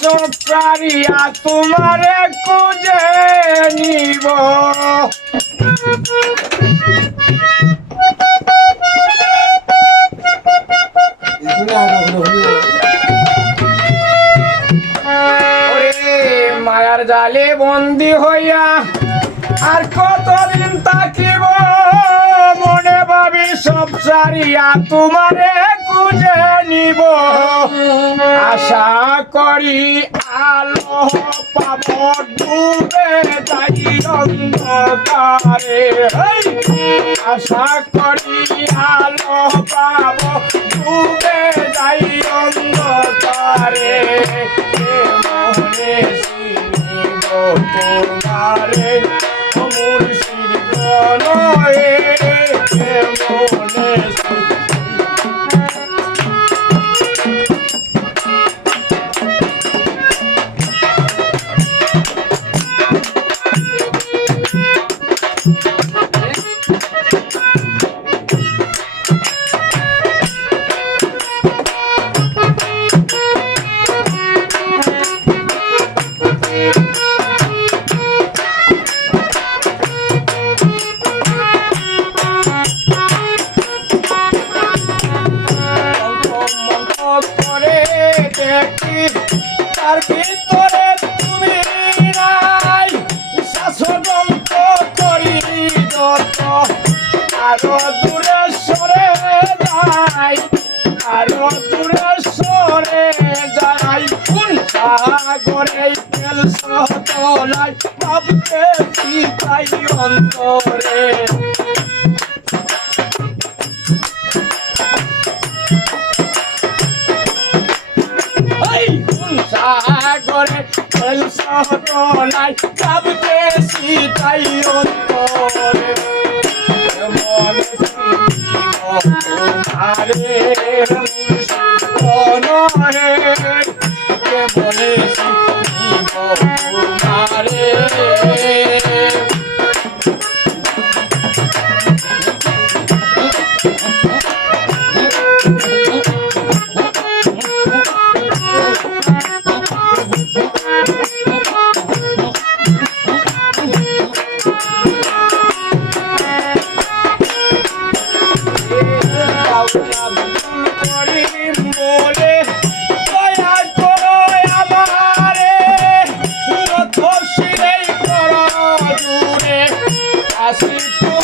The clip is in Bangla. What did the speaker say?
সব সারিয়া তোমারে খুঁজে নিব। জালে বন্দি হইয়া আর কতদিন তাকিব মনে ভাবি সব সারিয়া তোমারে খুঁজে নিব। আশা করি আলো পাব ডুবে যাই অন্ধকারে! আশা করি আলো পাব ডুবে যাই অন্ধকারে। তোমারে ভিতরে তুমি নাই। শাসনন্ত করি যত আরও দূরে সরে যাই। তেল সতলাই ভাবতে অন্তরে। করে ঐসব নাই সবকে সীতাই অন্তরে আরে মনে শিব আরে assim.